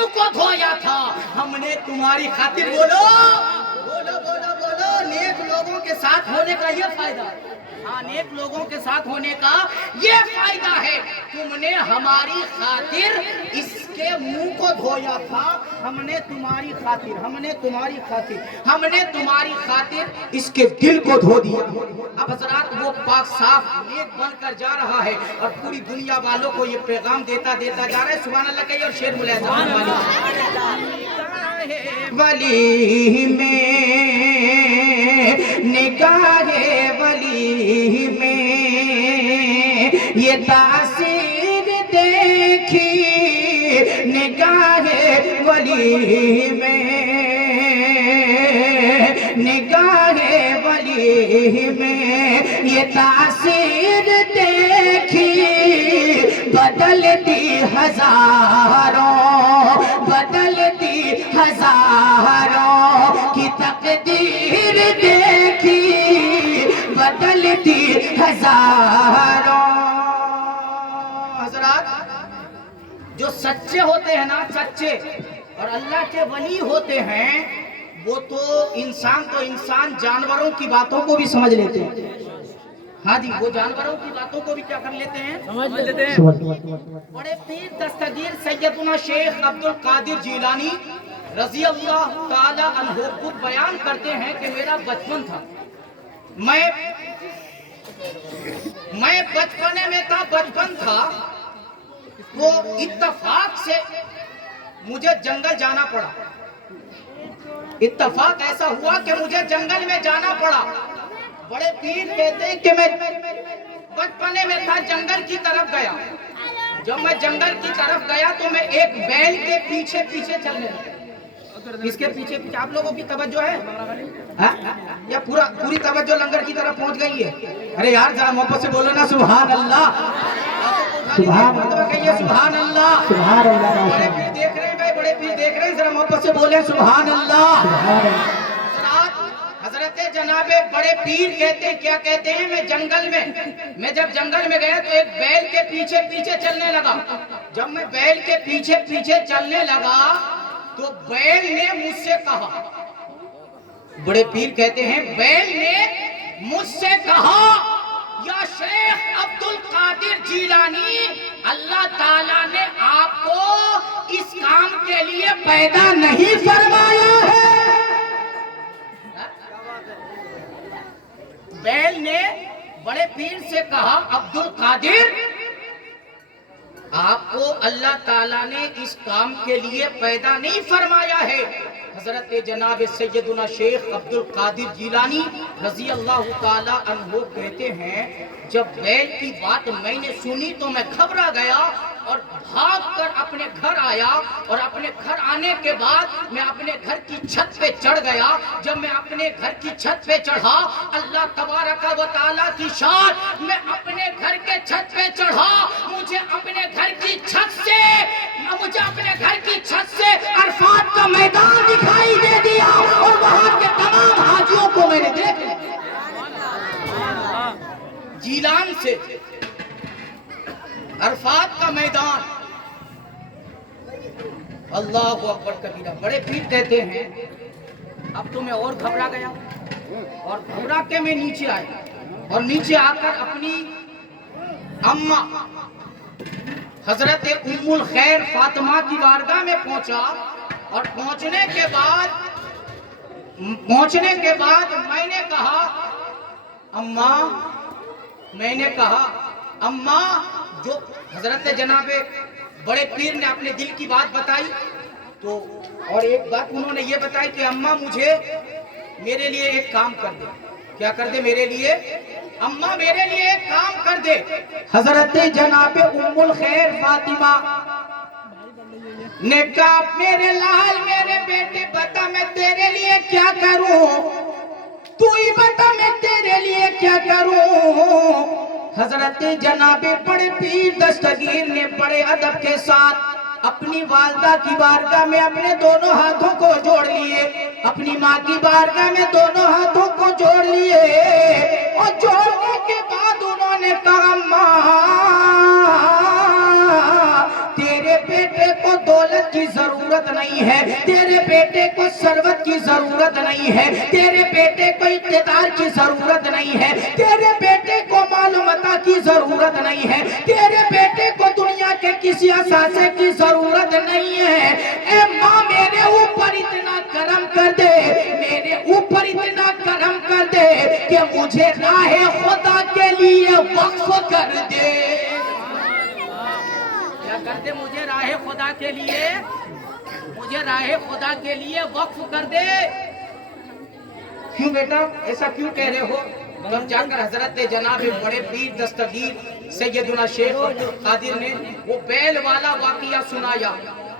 منہ کو دھویا تھا ہم نے تمہاری خاطر. بولو بولو بولو بولو. نیک لوگوں کے ساتھ ہونے کا یہ فائدہ. ہاں نیک لوگوں کے ساتھ ہونے کا یہ فائدہ ہے. تم نے ہماری خاطر اس کے منہ کو دھویا تھا ہم نے تمہاری خاطر. ہم نے تمہاری خاطر. ہم نے تمہاری خاطر اس کے دل کو دھو دیا. اب حضرات وہ پاک صاف نیک بن کر جا رہا ہے اور پوری دنیا والوں کو یہ پیغام دیتا جا رہا ہے. سبحان اللہ کہیے اور شیر ملاحظہ ولی میں نگاہ ولی میں یہ تاثیر دیکھی نگاہ ولی میں نگاہ ولی میں یہ تاثیر دیکھی بدلتی ہزاروں بدلتی ہزاروں کی تقدیر دیکھی بدلتی ہزاروں. حضرات جو سچے ہوتے ہیں نا سچے اور اللہ کے ولی ہوتے ہیں وہ تو انسان جانوروں کی باتوں کو بھی سمجھ لیتے ہیں. ہاں جی وہ جانوروں کی باتوں کو بھی کیا کر لیتے ہیں سمجھ لیتے ہیں. بڑے پیر دستگیر سیدنا شیخ عبد القادر جیلانی رضی اللہ تعالی عنہ خود بیان کرتے ہیں کہ میرا بچپن تھا. میں بچپنے میں تھا بچپن تھا تو اتفاق سے مجھے جنگل جانا پڑا. اتفاق ایسا ہوا کہ مجھے جنگل میں جانا پڑا. بڑے پیر کہتے ہیں کہ میں بچپنے میں تھا جنگل کی طرف گیا. جب میں جنگل کی طرف گیا تو میں ایک بیل کے پیچھے پیچھے چلنے لگا. اس کے پیچھے پیچھے آپ لوگوں کی توجہ ہے یا پوری توجہ لنگر کی طرف پہنچ گئی ہے؟ ارے یار ذرا محبت سے بولو نا سبحان اللہ. سبحان اللہ. بڑے پیر دیکھ رہے ہیں بھائی بڑے پیر دیکھ رہے ہیں ذرا محبت سے بولیں سبحان اللہ. حضرت جناب بڑے پیر کہتے ہیں کیا کہتے ہیں میں جب جنگل میں گیا تو ایک بیل کے پیچھے پیچھے چلنے لگا. جب میں بیل کے پیچھے پیچھے چلنے لگا تو بیل نے مجھ سے کہا. بڑے پیر کہتے ہیں بیل نے مجھ سے کہا یا شیخ عبد القادر جیلانی اللہ تعالیٰ نے آپ کو اس کام کے لیے پیدا نہیں فرمایا ہے. بیل نے بڑے پیر سے کہا عبد القادر آپ کو اللہ تعالیٰ نے اس کام کے لیے پیدا نہیں فرمایا ہے. حضرت جناب سیدنا شیخ عبد القادر جیلانی رضی اللہ تعالی عنہ کہتے ہیں جب بیل کی بات میں نے سنی تو میں گھبرا گیا اور بھاگ کر اپنے گھر آیا اور اپنے گھر آنے کے بعد میں اپنے گھر کی چھت پہ چڑھ گیا. جب میں اپنے گھر کی چھت پہ چڑھا اللہ تبارک و تعالیٰ کی شان میں اپنے گھر کے چھت پہ چڑھا. مجھے اپنے گھر کی چھت سے عرفات کا میدان دکھائی دے دیا اور وہاں کے تمام حاجیوں کو میں نے دیکھ لیا. جیلان سے عرفات کا میدان. اللہ اکبر کبیرہ. بڑے پیر کہتے ہیں اب تو میں اور گھبرا گیا اور گھبرا کے میں نیچے آیا اور نیچے آ کر اپنی اماں حضرت ام الخیر فاطمہ کی بارگاہ میں پہنچا اور پہنچنے کے بعد میں نے کہا اماں جو حضرت جناب بڑے پیر نے اپنے دل کی بات بتائی تو اور ایک بات انہوں نے یہ بتائی کہ اماں مجھے میرے لیے ایک کام کر دے. کیا کر دے میرے لیے؟ اماں میرے لیے ایک کام کر دے. حضرت جناب ام الخیر فاطمہ نے کہا میرے لال میرے بیٹے بتا میں تیرے لیے کیا کروں, تو ہی بتا میں تیرے لیے کیا کروں. حضرت جناب بڑے پیر دستگیر نے بڑے ادب کے ساتھ اپنی والدہ کی بارگاہ میں اپنے دونوں ہاتھوں کو جوڑ لیے, اپنی ماں کی بارگاہ میں دونوں ہاتھوں کو جوڑ لیے اور جوڑنے کے بعد انہوں نے کہا ماں تیرے بیٹے کو کو دولت کی ضرورت نہیں ہے، تیرے بیٹے کو ثروت کی ضرورت نہیں ہے، تیرے بیٹے کو اقتدار کی ضرورت نہیں ہے، تیرے بیٹے کو معلومات کی ضرورت نہیں ہے، تیرے بیٹے کو دنیا کے کسی اثاثے کی ضرورت نہیں ہے۔ اے ماں میرے اوپر اتنا کرم کر دے، میرے اوپر اتنا کرم کر دے کہ مجھے راہ خدا کے لیے وقف کر دے۔ کیا کر دے؟ مجھے راہ خدا کے لیے، مجھے راہ خدا کے لیے وقف کر دے۔ کیوں بیٹا ایسا کیوں کہہ رہے ہو؟ تب جا کر حضرت جناب بڑے پیر دستگیر سیدنا شیخ عبدالقادر نے وہ بیل والا واقعہ سنایا۔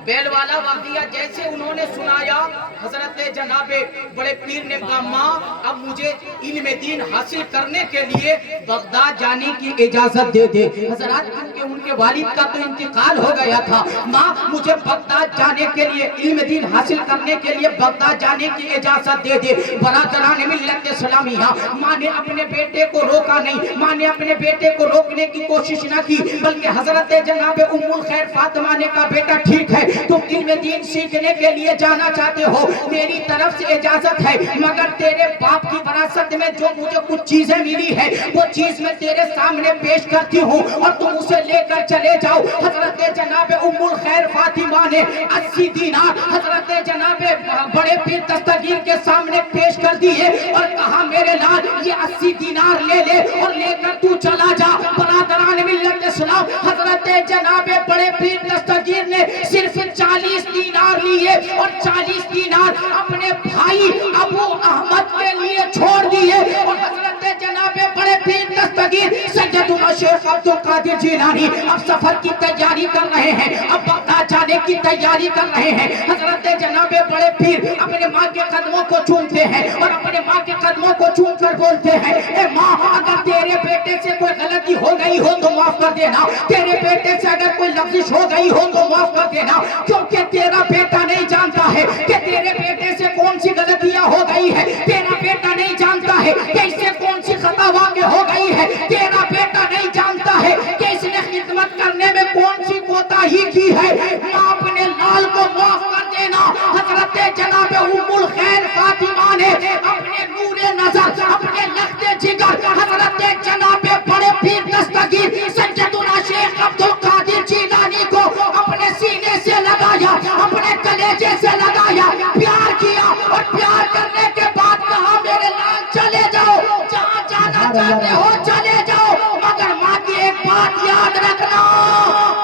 بیل والا واقعہ جیسے انہوں نے سنایا، حضرت جناب بڑے پیر نے کہا ماں اب مجھے علم دین حاصل کرنے کے لیے بغداد جانے کی اجازت دے دے۔ حضرات کیونکہ ان کے والد کا تو انتقال ہو گیا تھا، ماں مجھے بغداد جانے کے لیے، علم دین حاصل کرنے کے لیے بغداد جانے کی اجازت دے دے۔ برادران ملت اسلامیہ، ماں نے اپنے بیٹے کو روکا نہیں، ماں نے اپنے بیٹے کو روکنے کی کوشش نہ کی، بلکہ حضرت جناب ام الخیر فاطمہ نے کہا بیٹا ٹھیک ہے تم علم دین سیکھنے کے لیے جانا چاہتے ہو، میری طرف سے اجازت ہے، مگر تیرے باپ کی وراثت میں جو مجھے کچھ چیزیں ملی ہے وہ چیز میں تیرے سامنے پیش کرتی ہوں اور تم اسے لے کر چلے جاؤ۔ حضرت جناب ام الخیر فاطمہ نے 80 دینار حضرت جناب بڑے پیر دستگیر کے سامنے پیش کر دیے اور کہا میرے لال یہ 80 دینار لے لے اور لے کر تو چلا جا۔ برادران ملت اسلام، حضرت جناب بڑے پیر دستگیر نے صرف 40 دینار لیے اور 40 دینار اپنے بھائی ابو احمد کے لیے چھوڑ دیے اور حضرت جناب بڑے پیر دستگیر سیدنا شیخ عبدالقادر جیلانی اب سفر کی تیاری کر رہے ہیں، اب بغداد جانے کی تیاری کر رہے ہیں۔ حضرت جناب بڑے پیر اپنے ماں کے قدموں کو چومتے ہیں اور اپنے ماں کے قدموں کو چوم کر بولتے ہیں اے ماں اگر تیرے بیٹے سے کوئی غلطی ہو گئی ہو تو معاف کر دینا، تیرے بیٹے سے اگر کوئی لفظ ہو گئی ہو تو معاف کر دینا، کیونکہ تیرا بیٹا نہیں جانتا ہے کہ تیرے بیٹے سے کون سی غلطیاں ہو گئی ہے، تیرا بیٹا نہیں جانتا ہے کہ اس سے کون سی خطا واقع ہو گئی ہے، تیرا بیٹا نہیں جانتا ہے کہ اس نے خدمت کرنے میں کون سی کوتاہی کی ہے۔ ماں اپنے لال کو معاف کر دینا۔ حضرت جناب ام الخیر فاطمہ نے اپنے نور نظر، اپنے لخت جگر حضرت جناب بڑے پیر دستگیر سیدنا شیخ عبدالقادر جیلانی کو اپنے سینے سے لگایا، اپنے کلیجے سے لگایا، پیار کیا اور پیار کرنے کے بعد کہا میرے لال چلے جاؤ، جہاں جانا چاہتے ہو چلے جاؤ، مگر ماں کی ایک بات یاد رکھنا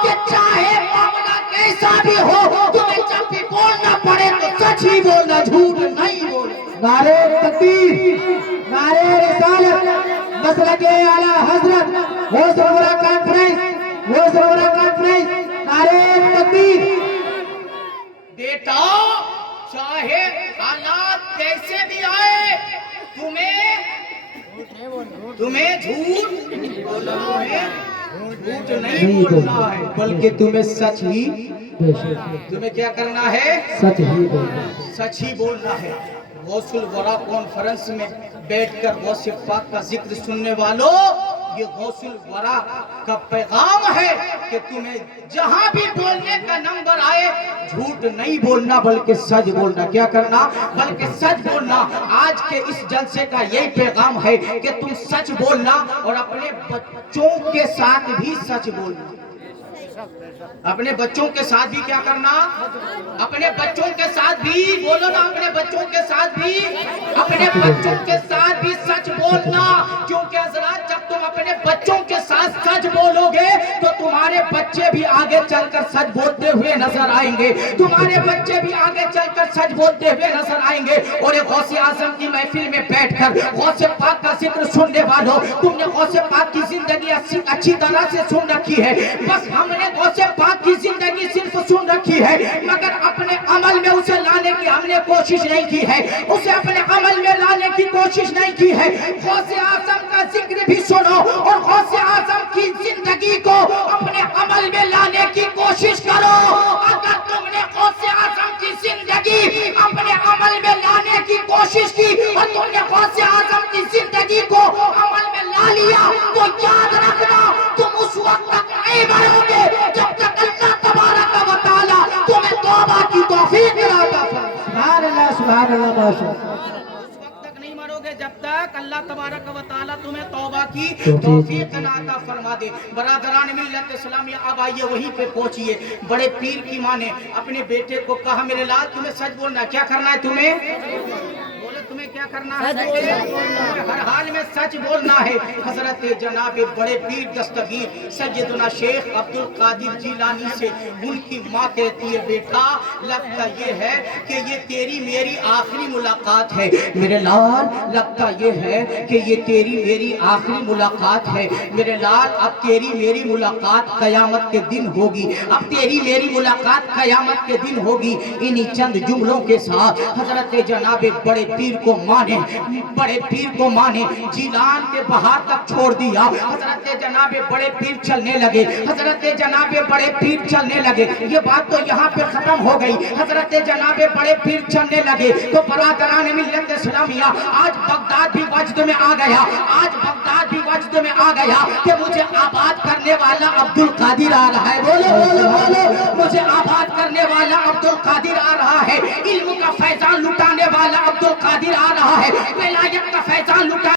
کہ چاہے معاملہ کیسا بھی ہو تمہیں جب بھی بولنا پڑے تو سچ ہی بولنا، جھوٹ نہیں بولنا۔ نعرہ تکبیر، نعرہ رسالت، مسلک اعلی حضرت، غوث کانفرنس، نعرہ تکبیر۔ بیٹا چاہے حالات کیسے بھی آئے تمہیں جھوٹ نہیں بولنا ہے، بلکہ تمہیں سچ ہی، تمہیں کیا کرنا ہے؟ سچ ہی بولنا ہے۔ غوث الورا کانفرنس میں بیٹھ کر غوث پاک کا ذکر سننے والوں، یہ غوث الورا کا پیغام ہے کہ تمہیں جہاں بھی بولنے کا نمبر آئے جھوٹ نہیں بولنا بلکہ سچ بولنا۔ کیا کرنا؟ بلکہ سچ بولنا۔ آج کے اس جلسے کا یہی پیغام ہے کہ تم سچ بولنا اور اپنے بچوں کے ساتھ بھی سچ بولنا۔ اپنے بچوں کے ساتھ بھی کیا کرنا؟ اپنے بچوں کے ساتھ بھی بولو نا، اپنے بچوں کے ساتھ بھی، اپنے بچوں کے ساتھ بھی سچ بولنا، کیونکہ حضرات جب تم اپنے بچوں کے ساتھ سچ بولو گے تو تمہارے بچے بھی آگے چل کر سچ بولتے ہوئے نظر آئیں گے، تمہارے بچے بھی آگے چل کر سچ بولتے ہوئے نظر آئیں گے۔ اور ایک غوث اعظم کی محفل میں بیٹھ کر غوث پاک کا ذکر سننے والوں، تم نے غوث پاک کی زندگی اچھی طرح سے سن رکھی ہے، بس ہم نے غوث پاک کی زندگی صرف سن رکھی ہے مگر اپنے عمل میں اسے لانے کی ہم نے کوشش نہیں کی ہے، اسے اپنے عمل میں لانے کی کوشش نہیں کی ہے۔ غوث اعظم کا ذکر بھی سنو اور غوث اعظم کی زندگی کو اپنے عمل میں لانے کی کوشش کرو۔ اگر تم نے غوث اعظم کی زندگی اپنے عمل میں لانے کی کوشش کی اور تم نے غوث اعظم کی زندگی کو عمل میں لا لیا تو یاد رکھنا تم اس وقت تک نہیں بڑھو گے جب تک اللہ تبارک و تعالی توفیق عطا فرما۔ سبحان اللہ سبحان اللہ ماشاءاللہ۔ اس وقت تک نہیں مرو گے جب تک اللہ تبارک و تعالیٰ تمہیں توبہ کی توفیق عطا فرما دے۔ برادران ملت اسلامیہ اب آئیے وہیں پہ پہنچیے۔ بڑے پیر کی ماں نے اپنے بیٹے کو کہا میرے لال تمہیں سچ بولنا ہے۔ کیا کرنا ہے تمہیں؟ بولے تمہیں کیا کرنا ہے؟ تمہیں ہر حال میں سچ بولنا ہے۔ حضرت جناب بڑے پیر دستگیر سیدنا شیخ عبد القادر جیلانی سے ان کی ماں کہتی ہے بیٹا لگتا یہ ہے کہ یہ تیری میری آخری ملاقات ہے میرے لال، لگتا یہ ہے کہ یہ تیری میری آخری ملاقات ہے میرے لال۔ اب تیری میری ملاقات قیامت کے دن ہوگی، اب تیری میری ملاقات قیامت کے دن ہوگی۔ انہی چند جملوں کے ساتھ حضرت جناب بڑے پیر کو مانے، بڑے پیر کو مانے جیلان کے بہار تک چھوڑ دیا۔ حضرت جناب بڑے پیر چلنے لگے، حضرت جناب بڑے پیر چلنے لگے۔ یہ بات تو یہاں پہ ختم ہو گئی۔ حضرت جناب بڑے پیر چلنے لگے تو برادران ملت اسلامیہ آج بغداد بھی وجد میں آ گیا، آج بغداد بھی وجد میں آ گیا کہ مجھے آباد کرنے والا عبد القادر آ رہا ہے۔ بولو بولو بولو، مجھے آباد کرنے والا عبد القادر آ رہا ہے، علم کا فیضان لٹانے والا عبد القادر آ رہا ہے، ولایت کا فیضان لٹانے